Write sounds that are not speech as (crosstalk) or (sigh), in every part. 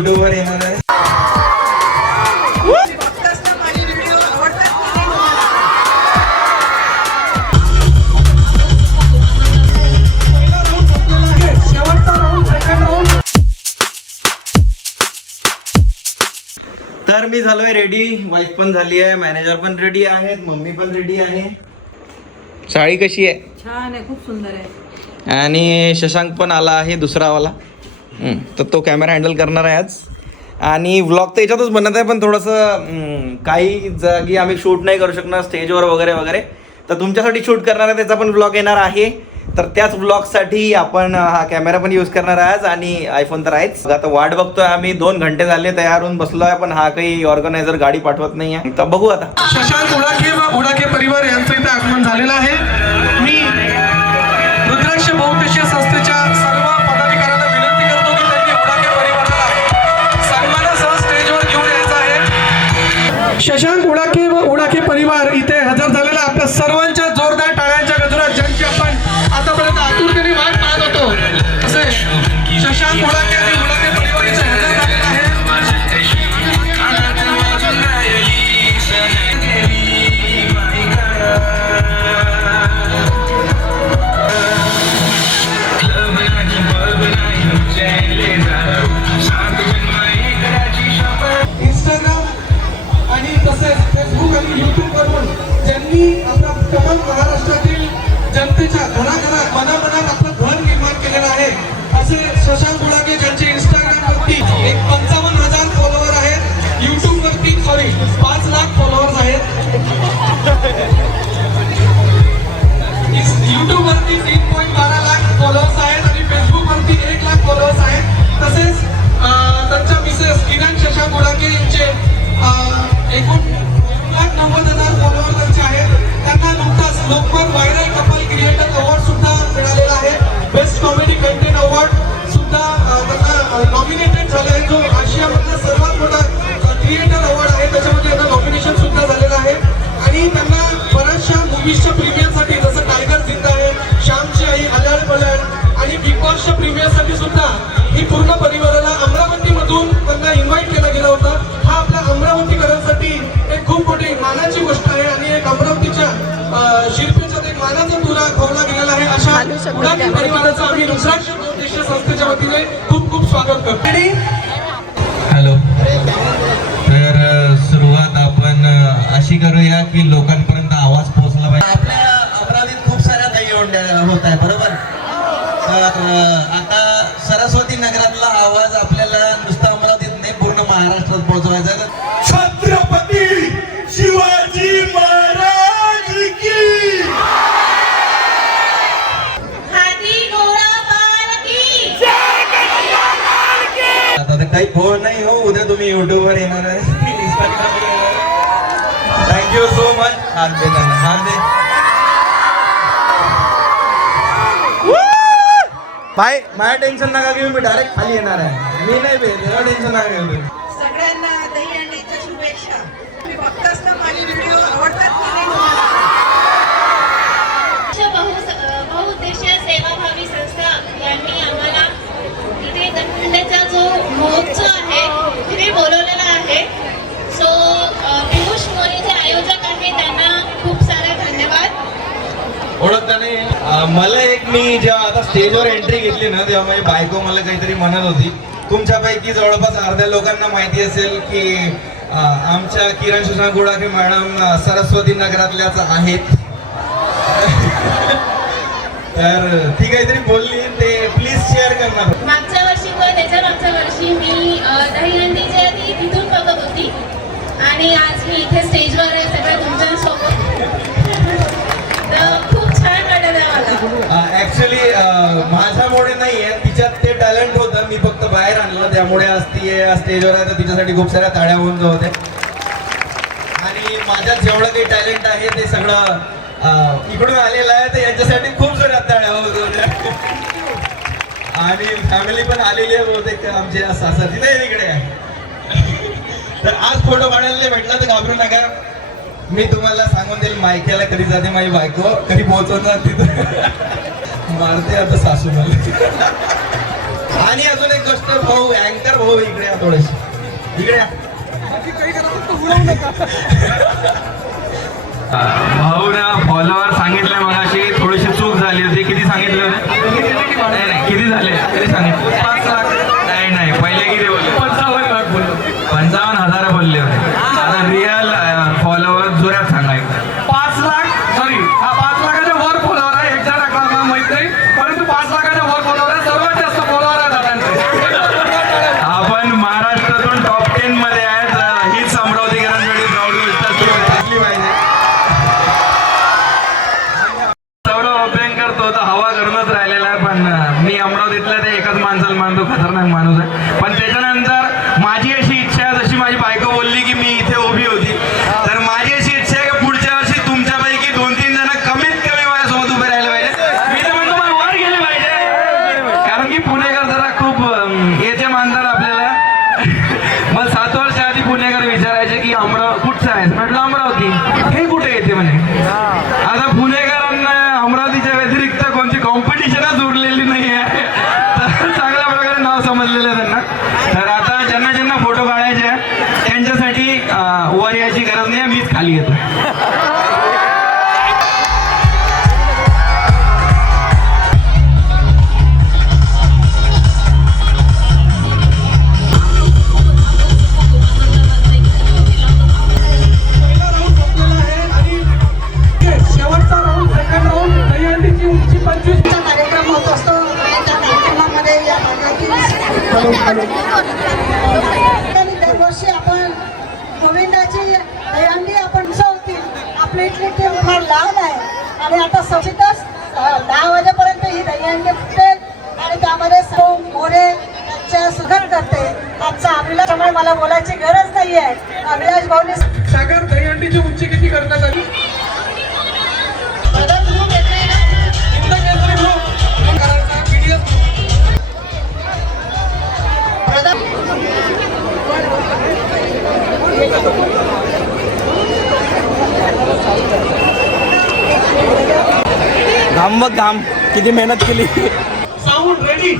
युट्यूबवर येणार आहे. तर मी झालोय रेडी वाईफ पण झाली आहे मॅनेजर पण रेडी आहेत मम्मी पण रेडी आहे. साडी कशी आहे? छान आहे खूप सुंदर आहे. आणि शशांक पण आला आहे दुसरावाला हम्म, तर तो कॅमेरा हँडल करणार आहे आज. आणि व्लॉग तर याच्यातच बनत आहे पण थोडंसं काही जागी आम्ही शूट नाही करू शकणार स्टेजवर वगैरे वगैरे. तर तुमच्यासाठी शूट करणार आहे त्याचा पण व्लॉग येणार आहे. तर त्याच व्लॉगसाठी आपण हा कॅमेरा पण यूज करणार आहे आज आणि आयफोन तर आहेच. आता वाट बघतोय आम्ही दोन घंटे झाले तयार होऊन बसलो आहे पण हा काही ऑर्गनायझर गाडी पाठवत नाही आहे तर बघू आता. शशांक उडाके व उडाके परिवार यांचं इथे आगमन झालेलं आहे. शशांक उडाके व उडाके परिवार इथे हजर झालेला आपल्या सर्वांच्या शशांक गुडाके ज्यांचे इंस्टाग्राम वरती एक पंचावन्न हजार फॉलोअर आहेत. युट्यूब वरती सॉरी पाच लाख फॉलोअर्स आहेत. युट्यूब वरती तीन पॉईंट बारा लाख फॉलोअर्स आहेत आणि फेसबुक वरती एक लाख फॉलोअर्स आहेत. तसेच त्यांच्या मिसेस किरण शशांक गुडाके यांचे एकूण एक लाख नव्वद हजार फॉलोअर त्यांचे आहेत. त्यांना नुकताच लोकमत व्हायरल शिल्पेच्यात एक मानाचा तुरा खोवला गेलेला आहे. अशा परिवाराचं आम्ही उद्देश संस्थेच्या वतीने खूप खूप स्वागत करतो. हॅलो. तर सुरुवात आपण अशी करूया की लोकांपर्यंत आवाज पोहोचला पाहिजे. आपल्या अमरावतीत खूप साऱ्या दहीहंड्या होत आहे बरोबर? तर आता सरस्वती नगरातला आवाज आपल्याला हो उद्या तुम्ही युट्यूबवर येणार आहे. थँक्यू सो मच हार दे त्यांना हात दे. बाय माझ्या टेन्शन नका घेऊ मी डायरेक्ट खाली येणार आहे. मी नाही भेट टेन्शन नका घेऊ सगळ्यांना दही अंडीच्या शुभेच्छा. तुम्ही ओळखता नाही मला एक मी जेव्हा आता स्टेजवर एंट्री घेतली ना तेव्हा माझी बायको मला काहीतरी म्हणत होती. तुमच्यापैकी जवळपास अर्ध्या लोकांना माहिती असेल की आमच्या किरण शशांक गुडाखे मॅडम सरस्वती नगरातल्याच आहेत. (laughs) तर ती काहीतरी बोलली ते प्लीज शेअर करणार. मागच्या वर्षी किंवा त्याच्या मागच्या वर्षी मी अ, आधी तिथून बघत होती. आणि आज मी इथे स्टेजवर आहे सगळ्या तुमच्यासोबत खूप छान वाटत आहे मला ऍक्च्युली माझ्यामुळे नाही आहे तिच्यात ते टॅलेंट होतं. मी फक्त बाहेर आणलं. त्यामुळे आज ती स्टेजवर आहे. तर तिच्यासाठी खूप साऱ्या ताड्या होऊन जाऊ आणि माझ्यात जेवढं काही टॅलेंट आहे ते सगळं इकडून आलेलं आहे. तर यांच्यासाठी खूप साऱ्या ताड्या होत होत्या आणि फॅमिली पण आलेली आहे बहुतेक. आमची सासरची नाही इकडे आहे. तर आज फोटो काढायला नाही भेटला. तर घाबरू नका. मी तुम्हाला सांगून देईल मायकेला कधी जाते माझी बायको कधी पोहोचवणार तिथं. मारते आता सासू मला. आणि अजून एक गोष्ट भाऊ अँकर भाऊ इकडे या थोडेसे. इकडे या. भाऊना फॉलोअर सांगितले मगाशी थोडीशी चूक झाली होती. किती सांगितले? किती झाले? किती सांगितले. पाच लाख. दरवर्षी आपण गोविंदाची दहीहंडी आपण होती आपली इथली टीम फार लहान आहे आणि आता सचितच दहा वाजेपर्यंत ही दहीहंडी फुटेल आणि त्यामध्ये सर्व मोरे यांच्या सुगत करते आमचा अभिलाष मला बोलायची गरज नाही आहे अभिलाष भाऊनी सागर दहीहंडीची उंची किती करण्यात घाम बघ घाम किती मेहनत केली. साऊंड रेडी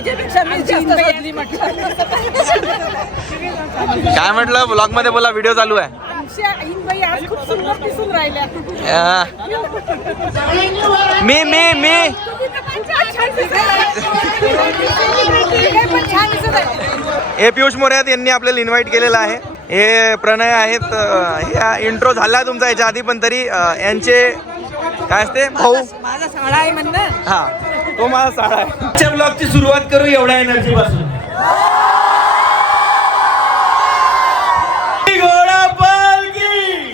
मी जास्त काय म्हटलं? ब्लॉगमध्ये बोला व्हिडिओ चालू आहे. बाई आज खूप सुंदर दिसून राहिल्या. अं, मी मी मी. हे पियुष मोरे आहेत यांनी आपल्याला इन्व्हाइट केलेलं आहे. हे प्रणय आहेत. हे इंट्रो झाला तुमचा याच्या आधी पण तरी यांचे काय असते? भाऊ माझा साडा आहे म्हणणं. हा. तो माझा साडा आहे. ब्लॉगची सुरुवात करू एवढ्या एनर्जी पासून घोडा पालखी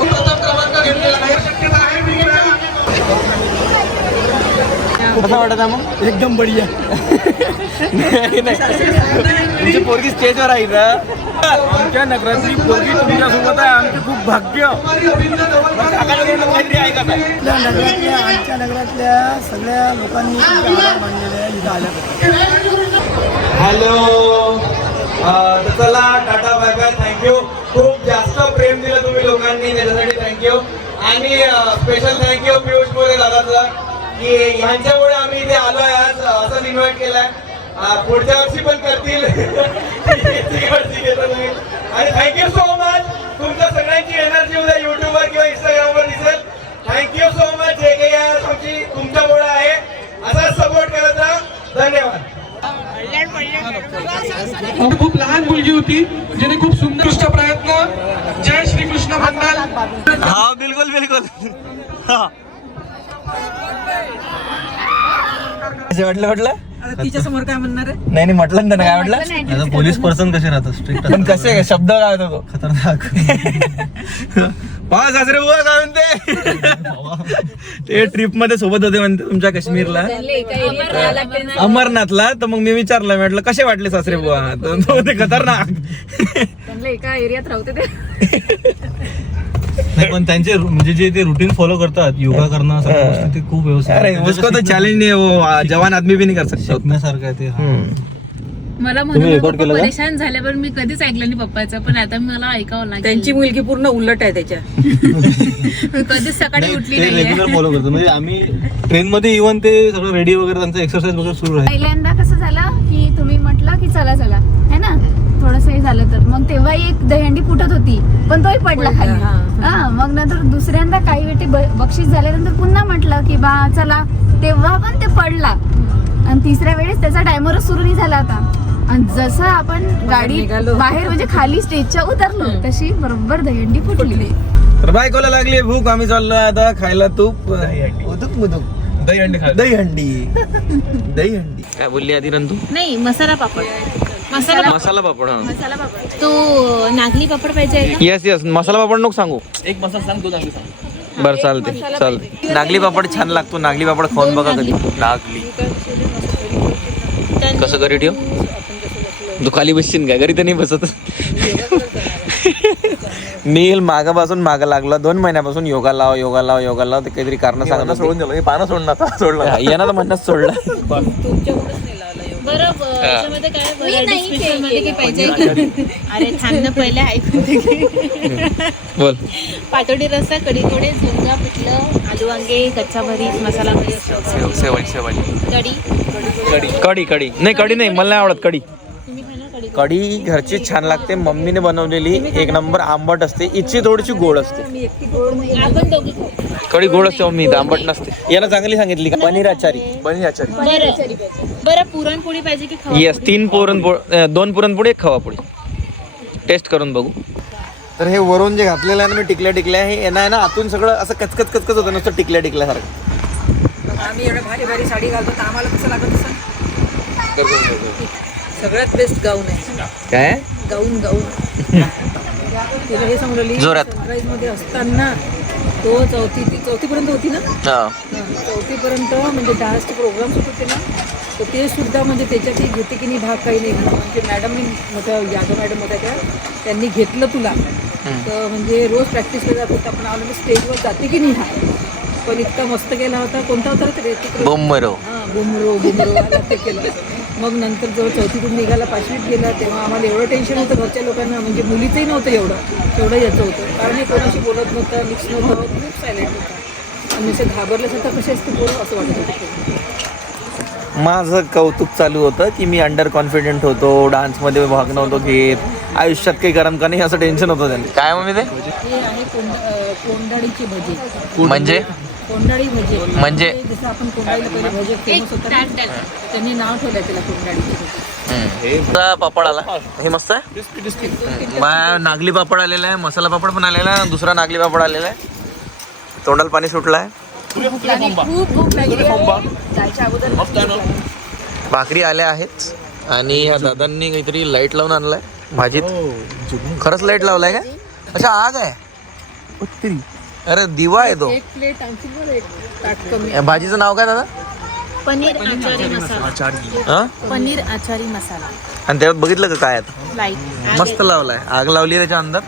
प्रथम क्रमांक घेतलेला आहे शक्यता आहे मी कसं वाटत आहे मग? एकदम बढिया. नाही नाही. तुमची पोरगी स्टेजवर आहे इथं. आमच्या नगरातली पोरगी तुमच्यासोबत आहे. आमचे खूप भाग्य. अभिनंदन काकाकडून काहीतरी ऐकत आहे. आपल्या नगरातल्या आमच्या नगरातल्या सगळ्या लोकांनी तुमचे आभार मानलेले आहे. इथं आल्याबद्दल. हॅलो. तर चला टाटा बाय बाय. थँक्यू खूप जास्त प्रेम दिलं तुम्ही लोकांनी. त्याच्यासाठी थँक्यू आणि स्पेशल थँक्यू पियुष मोरे दादाचा. की ह्यांच्यामुळे आम्ही इथे आलोय आज असं इन्व्हाइट केलंय. पुढच्या वर्षी पण करतील. आणि थँक्यू सो मच तुमच्या सगळ्यांची एनर्जी उद्या युट्यूबवर किंवा इंस्टाग्रामवर दिसेल. थँक्यू सो मच जे काही आहे तुमची तुमच्यामुळे आहे. असाच सपोर्ट करत राहा. धन्यवाद. खूप लहान मुलगी होती जिने खूप सुंदर प्रयत्न. जय श्री कृष्ण हा बिलकुल बिलकुल. हा. असं वाटलं वाटलं? आता तिच्या समोर काय म्हणणार आहे? नाही नाही म्हटलं ना त्यानं काय म्हटलं आता पोलीस पर्सन कसे राहतात? स्ट्रिक्ट पण कसे काय? शब्द काय होता तो. खतरनाक. (laughs) पहा सासरे बुवा काय म्हणते ते ट्रिपमध्ये सोबत होते म्हणते तुमच्या काश्मीरला. अमरनाथला तर मग मी विचारलं म्हटलं कसे वाटले सासरे बुवा? (laughs) तर तो खतरनाक. एका एरियात राहते ते. (laughs) नाही पण त्यांचे म्हणजे जे ते रुटीन फॉलो करतात योगा करणं सगळ्या गोष्टी ते खूप व्यवस्थित अरे आहे. उसको तो चॅलेंज नाही वो जवान आदमी भी नहीं कर सकता. शिकण्यासारखं आहे ते हा. मला म्हणून पप्पा परेशान झाले पण मी कधीच ऐकलं नाही पप्पाचं पण आता मला ऐकावं लागेल. त्यांची मुलगी पूर्ण उलट आहे त्याच्या. (laughs) मी कधीच सकाळी नाही, उठली ते नाहीये. रेग्युलर फॉलो करतात म्हणजे आम्ही ट्रेन मध्ये इव्हन ते सगळं रेडी वगैरे त्यांचं एक्सरसाइज वगैरे सुरू राहील पहिल्यांदा कसं झालं की तुम्ही म्हटलं की चला चला. झालं तर. मग तेव्हा एक दहीहंडी फुटत होती पण तोही पडला खाली. हा. हा मग नंतर दुसऱ्यांदा काही वेळी ब- बक्षीस झाल्यानंतर पुन्हा म्हटलं की बा चला. तेव्हा पण ते पडला. आणि तिसऱ्या वेळेस त्याचा टायमरच सुरू नाही झाला होता आणि जसं आपण गाडी. बाहेर म्हणजे खाली स्टेजच्या उतरलो तशी बरोबर दहीहंडी फुटली. तर बायकोला लागली भूक आम्ही चाललो आता खायला तूप. उदुक मुदुक. दही हंडी दही हंडी दही हंडी काय बोलली आधी रंतू नाही मसाला पापड. मसाला मसाला पापड हा. मसाला पापड. तो नागली पापड पाहिजे आहे का? येस येस मसाला पापड नको सांगू. एक मसाला सांग तू नागली सांग. बरं चालते चालते नागली पापड छान लागतो. नागली पापड खाऊन बघा कधी. नागली. कसं घरी ठेव? तू खाली बसशील काय? घरी तर नाही बसत. नील मागापासून मागं लागला. दोन महिन्यापासून योगा लाव योगा लाव योगा लाव. ते काहीतरी कारण सांगत सोडून दिलं. पानं सोडणार सोडलं. येणार तर म्हणणंच सोडलं. बरं ब- याच्यामध्ये काय variety special मध्ये काही पाहिजे आहे का? (laughs) अरे थांब ना पहिले ऐकून की. बोल. पाटोडी रस्सा कढी थोडे झुणका पिठलं आलू वांगे कच्चा भरीत मसाला भरीत सेवन सेवन कढी. कढी कढी. नाही कढी नाही मला नाही आवडत कढी. कढी घरची छान लागते. मम्मीने बनवलेली एक नंबर आंबट असते. इच्छी थोडीशी गोड असते. कढी गोड असते मम्मी. इथं आंबट नसते. याला चांगली सांगितली का? पनीर आचारी. पनीर आचारी. बरं बरं पुरणपोळी पाहिजे की खवा येस तीन पुरणपोळी दोन पुरणपोळी एक खवापोळी. टेस्ट करून बघू. तर हे वरून जे घातलेलं आहे ना मी टिकल्या टिकल्या हे यांना आहे ना आतून सगळं असं कचकच कचकच होतं नुसतं टिकल्या टिकल्यासारखं आम्ही एवढं भारी भारी साडी घालतो तर आम्हाला कसं लागत असं सगळ्यात बेस्ट गाऊन आहे. काय? गाऊन गाऊन. तिला हे समजली जोरात. मध्ये असताना तो चौथी ती चौथीपर्यंत होती ना? हा. चौथीपर्यंत म्हणजे डान्सचे प्रोग्राम्स होते ना तर ते सुद्धा म्हणजे त्याच्यात ही घेते की नाही भाग काही नाही. म्हणजे मॅडमनी मोठ्या यादव मॅडम होत्या त्या त्यांनी घेतलं तुला. तर म्हणजे रोज प्रॅक्टिसला जात होता पण आम्हाला स्टेजवर जाते की नाही हा? पण इतका मस्त केला होता. कोणता होता रे ते? तिकडे बोंबरो. हा बुमरो बुमरो आला ते केलं. मग नंतर जेव्हा चौथीतून निघाला पाचवीत गेला तेव्हा आम्हाला एवढं टेन्शन होतं घरच्या लोकांना म्हणजे मुलीचंही नव्हतं एवढं तेवढं याचं होतं. कारण हे कोणाशी बोलत नव्हतं मिक्स नव्हतं खूप सायलेंट होतं. आणि असे घाबरल्यासारखं कसे असते पोरं असं वाटत होतं. माझं कौतुक चालू होतं की मी अंडर कॉन्फिडेंट होतो डान्समध्ये भाग नव्हतो घेत आयुष्यात काही करम का नाही असं टेन्शन होतं त्यांनी काय मग ते? हे म्हणजे? कोंडाळी भजे. म्हणजे? जसं आपण कोंडाळीला पहिले भजे फेमस होतं त्यांनी नाव ठेवलं त्याला भजे मसाला पापड आला? हे मस्त आहे? नागली पापड आलेला आहे मसाला पापड पण आलेला आहे दुसरा नागली पापड आलेला आहे. तोंडाला पाणी सुटलं आहे. खूप. जायच्या अगोदर भाकरी आल्या आहेत. आणि ह्या दादांनी काहीतरी लाइट लावून आणलाय. भाजीत. खरंच लाइट लावलाय का अच्छा आग आहे. अरे दिवा आहे तो. एक प्लेट आणखी बरं एक ताट कमी. या भाजीचं नाव काय दादा? पनीर आचारी मसाला. हा? पनीर आचारी मसाला. आणि त्यात बघितलं का काय? लाइट मस्त लावलाय. आग लावली त्याच्या अंदर.